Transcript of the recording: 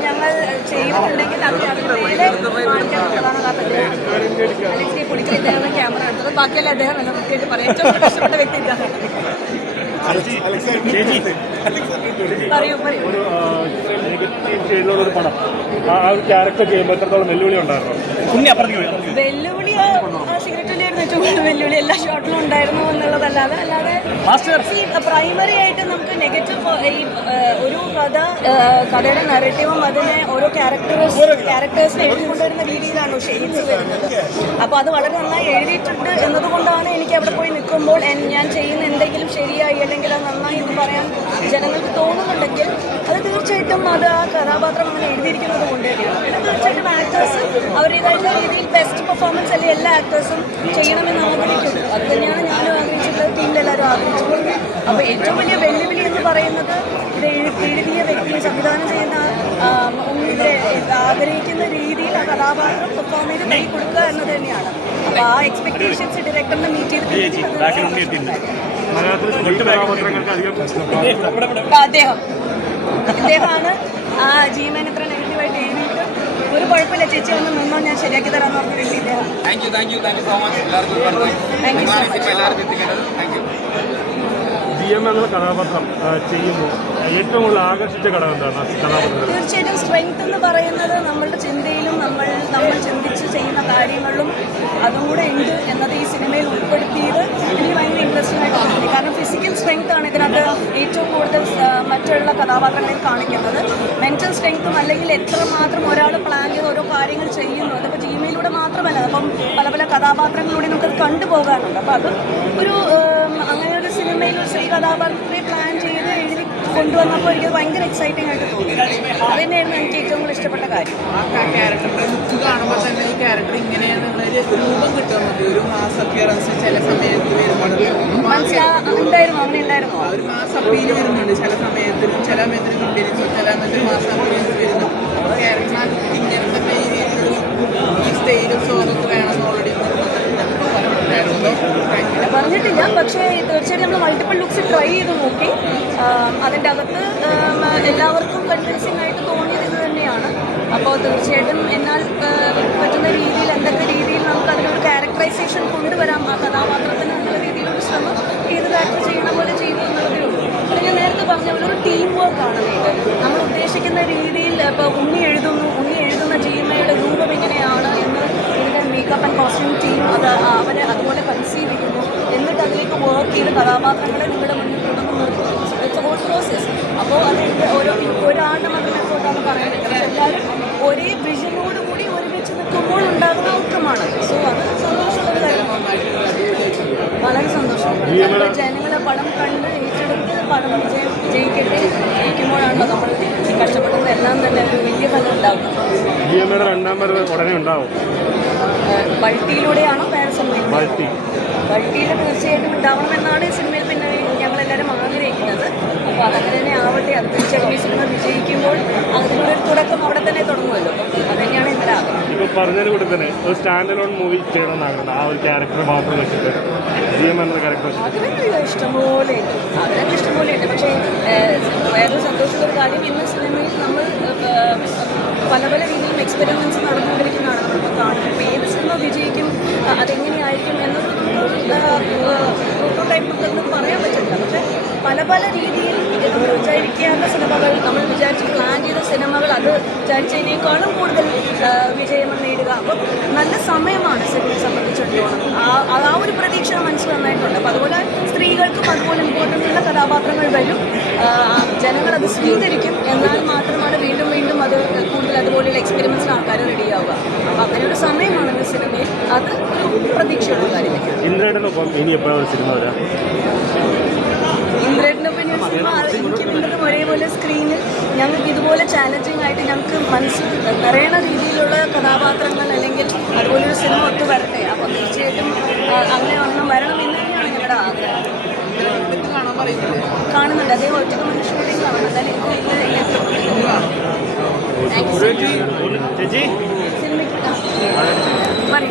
ഞങ്ങൾ ചെയ്യുന്നുണ്ടെങ്കിൽ അത് അതിന് ഇദ്ദേഹം ക്യാമറ എടുത്തത് ബാക്കിയെല്ലാം അദ്ദേഹം നല്ല കുട്ടിയായിട്ട് പറയാം ഏറ്റവും ഇഷ്ടപ്പെട്ട വ്യക്തി ഇദ്ദേഹം പറയൂ പറയൂ ഒരു നെഗറ്റീവ് ഷെയ്ഡിലുള്ള ഒരു പടം ആ ആ ഒരു ക്യാരക്ടർ ചെയ്യുമ്പോൾ എത്രത്തോളം വെല്ലുവിളി ഉണ്ടായിരുന്നു കുഞ്ഞി അപ്പുറത്തേക്ക് വെല്ലുവിളി സിഗരറ്റ് വലിയായിരുന്നു ഏറ്റവും കൂടുതൽ വെല്ലുവിളി എല്ലാ ഷോട്ടിലും ഉണ്ടായിരുന്നു എന്നുള്ളതല്ലാതെ അല്ലാതെ പ്രൈമറി ആയിട്ട് നമുക്ക് നെഗറ്റീവ് ഈ ഒരു കഥ കഥയുടെ നറേറ്റീവും അതിനെ ഓരോ ക്യാരക്ടേഴ്സ് ക്യാരക്ടേഴ്സിനെ എഴുതിക്കൊണ്ടുവരുന്ന രീതിയിലാണ് ഷെയ്ഡ്സ് വരുന്നത്. അപ്പോൾ അത് വളരെ നന്നായി എഴുതിയിട്ടുണ്ട് എന്നതുകൊണ്ടാണ് എനിക്ക് അവിടെ പോയി നിൽക്കുമ്പോൾ ഞാൻ ചെയ്യുന്ന എന്തെങ്കിലും ശരിയായി അല്ലെങ്കിൽ അത് നന്നായി എന്ന് പറയാൻ ജനങ്ങൾക്ക് തോന്നുന്നുണ്ടെങ്കിൽ അത് തീർച്ചയായിട്ടും അത് ആ കഥാപാത്രം അങ്ങനെ എഴുതിയിരിക്കുന്നത് കൊണ്ട് തന്നെയാണ് പിന്നെ തീർച്ചയായിട്ടും ആക്ടേഴ്സ് അവരുടേതായിട്ടുള്ള രീതിയിൽ ബെസ്റ്റ് പെർഫോമൻസ് അല്ലെങ്കിൽ എല്ലാ ആക്ടേഴ്സും ചെയ്യണമെന്ന് ആഗ്രഹിക്കുന്നു. അത് തന്നെയാണ് ഞാനും ആഗ്രഹിച്ചിട്ടുള്ളത് ടീമിലെല്ലാവരും ആഗ്രഹിച്ചിട്ടുള്ളത്. അപ്പോൾ ഏറ്റവും വലിയ വെല്ലുവിളി എന്ന് പറയുന്നത് ഇത് എഴുതിയ വ്യക്തി സംവിധാനം ചെയ്യുന്ന ആഗ്രഹിക്കുന്ന രീതിയിൽ ആ കഥാപാത്രം പെർഫോം ചെയ്ത് കൈ കൊടുക്കുക എന്നത് തന്നെയാണ്. അപ്പോൾ ആ എക്സ്പെക്ടേഷൻസ് ഡയറക്ടറിനെ മീറ്റ് ചെയ്ത് അദ്ദേഹം ഇദ്ദേഹമാണ് ആ ജീവൻ ഇത്ര നെഗറ്റീവായിട്ട് എഴുതിയിട്ട് ഒരു കുഴപ്പമില്ല ചേച്ചി ഒന്ന് നിന്നോ ഞാൻ ശരിയാക്കി തരാമെന്ന് പറഞ്ഞ വ്യക്തി ഇദ്ദേഹം. Thank you thank you thank you so much എല്ലാവർക്കും എത്തിക്കേണ്ടത്. താങ്ക് യു ജി എം കഥാപാത്രം ചെയ്യുമ്പോൾ ഏറ്റവും കൂടുതൽ ആകർഷിച്ച ഘടകം എന്താണ്? തീർച്ചയായിട്ടും സ്ട്രെങ്ത് എന്ന് പറയുന്നത് നമ്മളുടെ ചിന്തയിലും നമ്മൾ നമ്മൾ ചിന്തിച്ച് ചെയ്യുന്ന കാര്യങ്ങളിലും അതും കൂടെ ഉണ്ട് എന്നത് ഈ സിനിമയിൽ ഉൾപ്പെടുത്തിയത് എനിക്ക് ഭയങ്കര ഇൻട്രസ്റ്റിംഗ് ആയിട്ട് തോന്നി. കാരണം ഫിസിക്കൽ സ്ട്രെങ്ത് ആണ് ഇതിനകത്ത് ഏറ്റവും കൂടുതൽ മറ്റുള്ള കഥാപാത്രങ്ങളിൽ കാണിക്കുന്നത്. മെന്റൽ സ്ട്രെങ്ത്തും അല്ലെങ്കിൽ എത്രമാത്രം ഒരാൾ പ്ലാൻ ചെയ്ത് ഓരോ കാര്യങ്ങൾ ചെയ്യുന്നു. അതിപ്പോൾ ജിമെയിലൂടെ മാത്രമല്ല അപ്പം പല പല കഥാപാത്രങ്ങളിലൂടെ നമുക്കത് കണ്ടുപോകാനുണ്ട് അപ്പോൾ അത് ഒരു അങ്ങനെ ഒരു സിനിമയിൽ ഒരു സ്ത്രീ കഥാപാത്രത്തെ പ്ലാൻ ചെയ്ത് എഴുതി കൊണ്ടുവന്നപ്പോൾ എനിക്ക് ഭയങ്കര എക്സൈറ്റിംഗ് ആയിട്ട് തോന്നി. അത് തന്നെയായിരുന്നു എനിക്ക് ഏറ്റവും കൂടുതൽ ഇഷ്ടപ്പെട്ട കാര്യം. ആ ക്യാരക്ടറിന്റെ ലുക്ക് കാണുമ്പോൾ തന്നെ ഈ ക്യാരക്ടർ ഇങ്ങനെയാണെന്നുള്ളൊരു രൂപം കിട്ടും നമുക്ക്. ഒരു മാസ് അപ്പിയറൻസ് ചില സമയത്ത് ഉണ്ടായിരുന്നു. അങ്ങനെ ഉണ്ടായിരുന്നു. ഒരു മാസ് അപ്പീൽ വരുന്നുണ്ട്. ചില സമയത്ത് ചില സമയത്തിന് ഇന്റലിജൻസ് ചില സമയത്ത് മാസ് അപ്പീൽ വരുന്നു ക്യാരക്ടർ ഈ സ്റ്റൈലും സോങ്ങൊക്കെ വേണമെന്ന് ഓൾറെഡി പറഞ്ഞിട്ടില്ല പക്ഷേ തീർച്ചയായിട്ടും നമ്മൾ മൾട്ടിപ്പിൾ ലുക്സ് ട്രൈ ചെയ്ത് നോക്കി. അതിന്റെ അകത്ത് എല്ലാവർക്കും കൺവിൻസിംഗ് ആയിട്ട് തോന്നിയത് ഇത് തന്നെയാണ്. അപ്പോൾ തീർച്ചയായിട്ടും എന്നാൽ പറ്റുന്ന രീതിയിൽ എന്തൊക്കെ രീതിയിൽ നമുക്ക് അതിനൊരു ക്യാരക്ടറൈസേഷൻ കൊണ്ടുവരാം ആ കഥാപാത്രത്തിന് എന്നുള്ള രീതിയിലൊരു ശ്രമം ഏത് ആക്ടർ ചെയ്യുന്ന പോലെ ചെയ്തു എന്നുള്ളതേ ഉള്ളൂ. അപ്പോൾ ഞാൻ നേരത്തെ പറഞ്ഞ പോലെ ഒരു ടീം വർക്കാണ് ഇത്. നമ്മൾ ഉദ്ദേശിക്കുന്ന രീതിയിൽ ഇപ്പോൾ ഉണ്ണി എഴുതുന്നു ഉണ്ണി എഴുതുന്ന ജീമയുടെ രൂപം എങ്ങനെയാണ് എന്ന് ഇതിന്റെ മേക്കപ്പ് ആൻഡ് കോസ്റ്റ്യൂം ടീം അത് ചെയ്ത് കഥാപാത്രങ്ങളെ നിങ്ങളുടെ മുന്നിൽ കൊണ്ടുവന്നു ഹോൾ പ്രോസസ് അപ്പോൾ അത് ഓരോ ഒരാളുടെ മതം എഫോർട്ടാണെന്ന് പറയുന്നത് പക്ഷേ എല്ലാവരും ഒരേ വിഷനോട് കൂടി ഒരുമിച്ച് നിൽക്കുമ്പോൾ ഉണ്ടാകുന്ന ഔട്ട്കമാണ്. സോ അത് സന്തോഷമുള്ള കാര്യമാണ്. വളരെ സന്തോഷം. ജനങ്ങളെ പടം കണ്ട് ഏറ്റെടുത്ത് പടം വിജയം വിജയിക്കട്ടെ ജയിക്കുമ്പോഴാണല്ലോ നമ്മൾ കഷ്ടപ്പെടുന്ന എല്ലാം തന്നെ ഒരു വലിയ ഫലം ഉണ്ടാകുന്നത് എമ്മയുടെ രണ്ടാം ഉടനെ ഉണ്ടാവും. മൾട്ടിയിലൂടെയാണോ സിനിമയിലൂടെ മൾട്ടി മൾട്ടിയിൽ തീർച്ചയായിട്ടും ഉണ്ടാവണമെന്നാണ് ഈ സിനിമയിൽ പിന്നെ ഞങ്ങളെല്ലാവരും ആഗ്രഹിക്കുന്നത്. അപ്പോൾ അതങ്ങനെ തന്നെ ആവട്ടെ. അത് തീർച്ചയായിട്ടും ഈ സിനിമ വിജയിക്കുമ്പോൾ അതിനൊരു തുടക്കം അവിടെ തന്നെ തുടങ്ങുമല്ലോ. അത് തന്നെയാണ് എന്റെ ആഗ്രഹം. ഇപ്പോൾ പറഞ്ഞതിന് കൂടെ തന്നെ ഒരു സ്റ്റാൻഡ് അലോൺ മൂവി ആ ഒരു ക്യാരക്ടർ മാത്രം വെച്ചിട്ട് ഇഷ്ടംപോലെ ഉണ്ട്. ആഗ്രഹം ഇഷ്ടംപോലെ ഉണ്ട്. പക്ഷേ വേറെ സന്തോഷമുള്ള ഒരു കാര്യം ഇന്ന് സിനിമയിൽ നമ്മൾ പല പല പല രീതിയിൽ വിചാരിക്കാത്ത സിനിമകൾ നമ്മൾ വിചാരിച്ച് പ്ലാൻ ചെയ്ത സിനിമകൾ അത് വിചാരിച്ചതിനേക്കാളും കൂടുതൽ വിജയം നേടുക. അപ്പം നല്ല സമയമാണ് സിനിമയെ സംബന്ധിച്ചിടത്തോളം. ആ ഒരു പ്രതീക്ഷ മനസ്സിൽ നന്നായിട്ടുണ്ട്. അപ്പം അതുപോലെ സ്ത്രീകൾക്കും അതുപോലെ ഇമ്പോർട്ടന്റ് ഉള്ള കഥാപാത്രങ്ങൾ വരും. ജനങ്ങൾ അത് സ്വീകരിക്കും. എന്നാൽ മാത്രമാണ് വീണ്ടും വീണ്ടും അത് കൂടുതൽ അതുപോലെയുള്ള എക്സ്പെരിമെന്റ്സിന് ആൾക്കാർ റെഡിയാവുക അപ്പം അങ്ങനെ ഒരു സമയമാണ് ഈ സിനിമയിൽ. അത് ഒരു പ്രതീക്ഷയുള്ള കാര്യമായിരിക്കും ഇന്ദ്രനൊപ്പം ഇനി എപ്പോഴാണ് സിനിമ വരാം? എനിക്ക് ഒരേപോലെ സ്ക്രീനിൽ ഞങ്ങൾക്ക് ഇതുപോലെ ചാലഞ്ചിങ് ആയിട്ട് ഞങ്ങൾക്ക് മനസ്സിൽ നിറയണ രീതിയിലുള്ള കഥാപാത്രങ്ങൾ അല്ലെങ്കിൽ അതുപോലൊരു സിനിമ ഒത്തു വരട്ടെ. അപ്പോൾ തീർച്ചയായിട്ടും അങ്ങനെ ഒന്നും വരണം. എന്ന് തന്നെയാണ് ഞങ്ങളുടെ ആഗ്രഹം. കാണുന്നുണ്ട്. അതേ ഒറ്റ ഷൂട്ടിംഗ് കാണുന്നുണ്ട് എന്തായാലും എനിക്ക് ചേച്ചി? സിനിമയ്ക്ക് പറയും